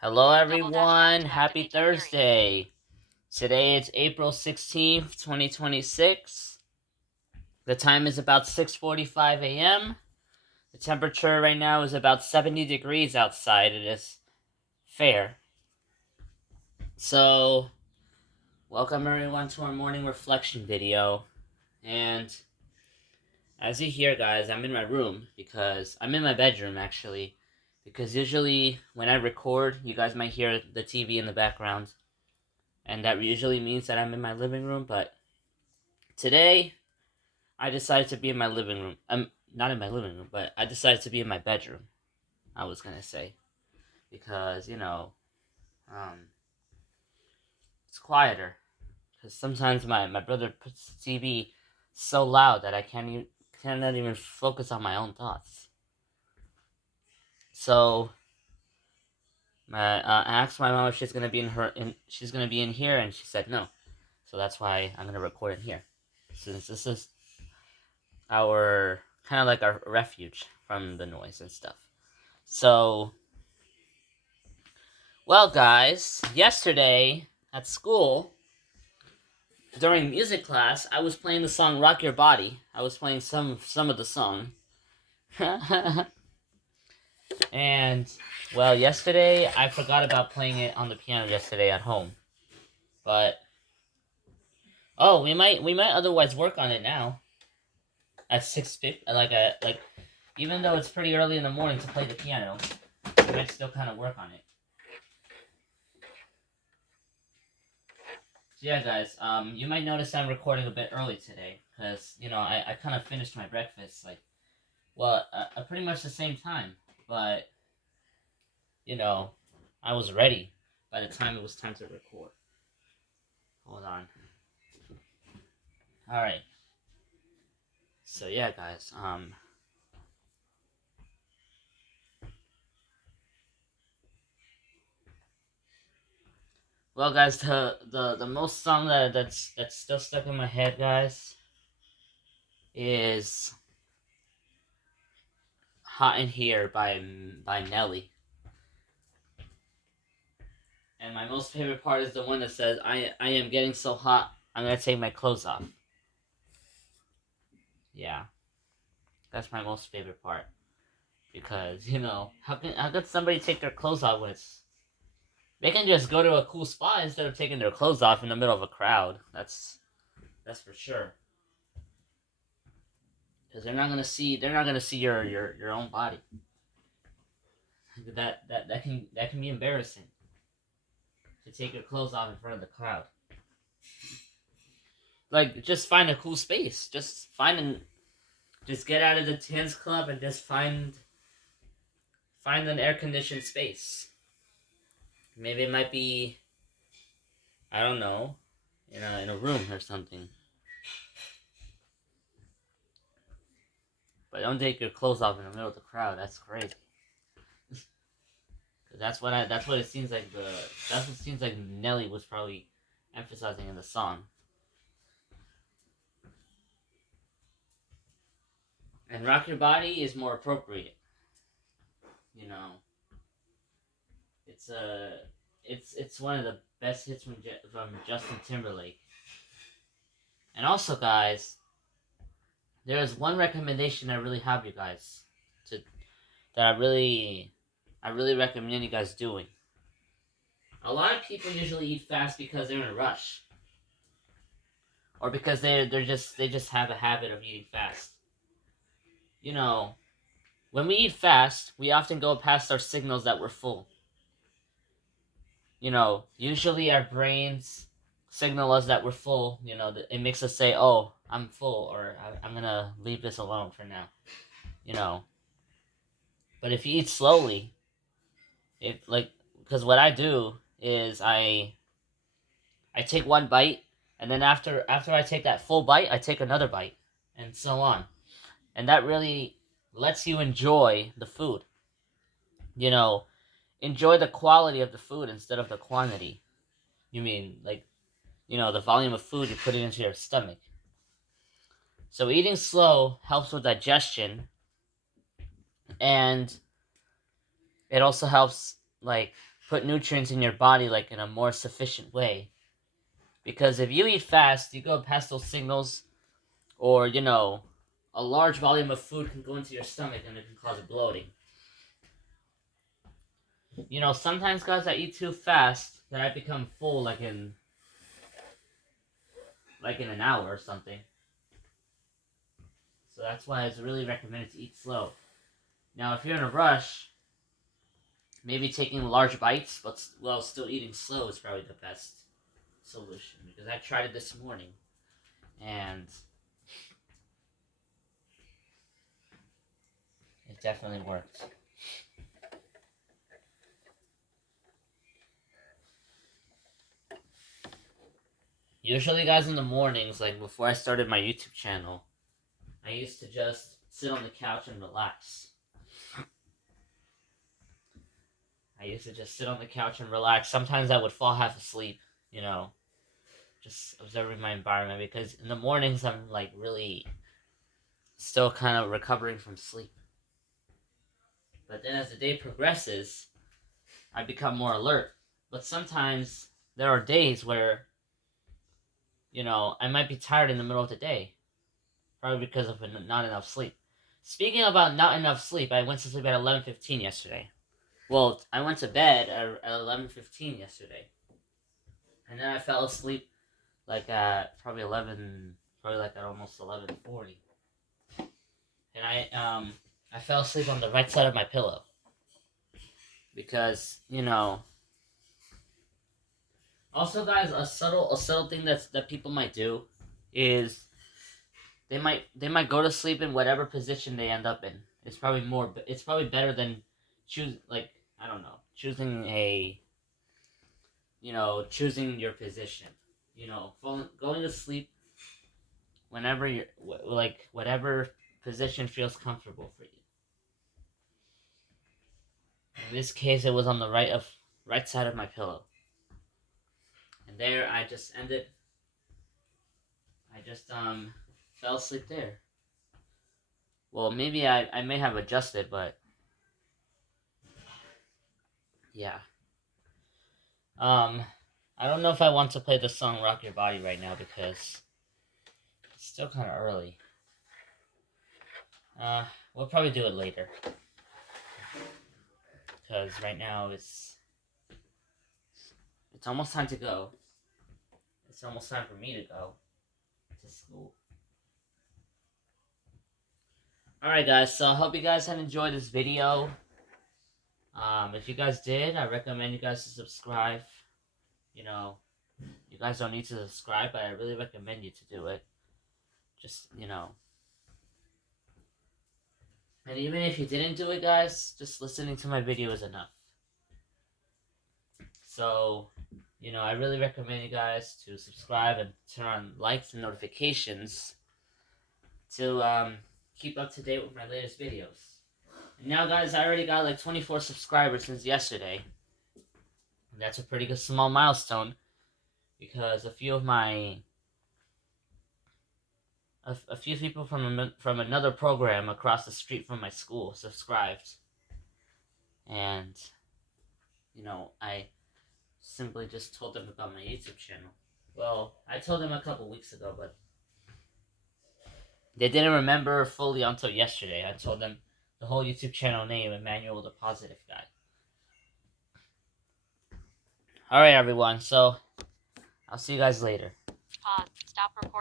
Hello everyone, happy Thursday. Today it's April 16th, 2026. The time is about 6:45 a.m. The temperature right now is about 70 degrees outside. It is fair. So, welcome everyone to our morning reflection video. And as you hear, guys, I'm in my room because I'm in my bedroom actually. Because usually when I record, you guys might hear the TV in the background. And that usually means that I'm in my living room, but today I decided to be in my living room. I'm not in my living room, but I decided to be in my bedroom. I was gonna say because it's quieter. Because sometimes my brother puts the TV so loud that I cannot even focus on my own thoughts. So I asked my mom if she's gonna be she's gonna be in here, and she said no. So that's why I'm gonna record in here, since this is our kind of like our refuge from the noise and stuff. So, well, guys, yesterday at school, during music class, I was playing the song "Rock Your Body." I was playing some of the song, and well, yesterday I forgot about playing it on the piano yesterday at home, but oh, we might otherwise work on it now at 6:50, like even though it's pretty early in the morning to play the piano, we might still kind of work on it. So yeah, guys, you might notice I'm recording a bit early today, because, I kind of finished my breakfast, pretty much the same time, but, I was ready by the time it was time to record. Hold on. Alright. So yeah, guys, well, guys, the most song that's still stuck in my head, guys, is "Hot in Here" by Nelly. And my most favorite part is the one that says, I am getting so hot, I'm gonna take my clothes off. Yeah, that's my most favorite part. Because, how could somebody take their clothes off when it's... They can just go to a cool spot instead of taking their clothes off in the middle of a crowd. That's for sure. Because they're not gonna see your own body. That can be embarrassing. To take your clothes off in front of the crowd. Like, just find a cool space. Just get out of the tennis club and just find an air conditioned space. Maybe it might be, I don't know, in a room or something. But don't take your clothes off in the middle of the crowd. That's crazy. that's what it seems like Nelly was probably emphasizing in the song. And "Rock Your Body" is more appropriate. It's it's one of the best hits from Justin Timberlake. And also, guys, there is one recommendation I really have you guys to that I really recommend you guys doing. A lot of people usually eat fast because they're in a rush, or because they just have a habit of eating fast. When we eat fast, we often go past our signals that we're full. Usually our brains signal us that we're full. It makes us say, "Oh, I'm full," or I'm gonna leave this alone for now. But if you eat slowly, because what I do is I take one bite, and then after I take that full bite, I take another bite, and so on, and that really lets you enjoy the food. Enjoy the quality of the food instead of the quantity. You mean, like, the volume of food you put into your stomach. So eating slow helps with digestion, and it also helps like put nutrients in your body like in a more sufficient way. Because if you eat fast, you go past those signals, or a large volume of food can go into your stomach and it can cause bloating. Sometimes guys, I eat too fast that I become full like in an hour or something. So that's why it's really recommended to eat slow. Now, if you're in a rush, maybe taking large bites, but while still eating slow is probably the best solution. Because I tried it this morning, and it definitely worked. Usually, guys, in the mornings, like before I started my YouTube channel, I used to just sit on the couch and relax. Sometimes I would fall half asleep, just observing my environment, because in the mornings I'm like really still kind of recovering from sleep. But then as the day progresses, I become more alert. But sometimes there are days where, I might be tired in the middle of the day, probably because of not enough sleep. Speaking about not enough sleep, I went to sleep at 11:15 yesterday. Well, I went to bed at 11:15 yesterday, and then I fell asleep like at probably at almost 11:40, and I fell asleep on the right side of my pillow because Also, guys, a subtle thing that people might do is they might go to sleep in whatever position they end up in. It's probably better than I don't know, choosing your position. Going to sleep whenever you're whatever position feels comfortable for you. In this case, it was on the right side of my pillow, and there I just fell asleep there. Well, maybe I may have adjusted, but yeah. I don't know if I want to play the song "Rock Your Body" right now because it's still kind of early. We'll probably do it later because right now it's almost time to go. It's almost time for me to go to school. Alright guys, so I hope you guys had enjoyed this video. If you guys did, I recommend you guys to subscribe. You guys don't need to subscribe, but I really recommend you to do it. Just, And even if you didn't do it, guys, just listening to my video is enough. So, I really recommend you guys to subscribe and turn on likes and notifications to keep up to date with my latest videos. And now, guys, I already got like 24 subscribers since yesterday. And that's a pretty good small milestone because a few people from another program across the street from my school subscribed. And, I simply just told them about my YouTube channel. Well, I told them a couple weeks ago, but they didn't remember fully until yesterday. I told them the whole YouTube channel name, Emmanuel the Positive Guy. Alright, everyone, so I'll see you guys later. Pause. Stop recording.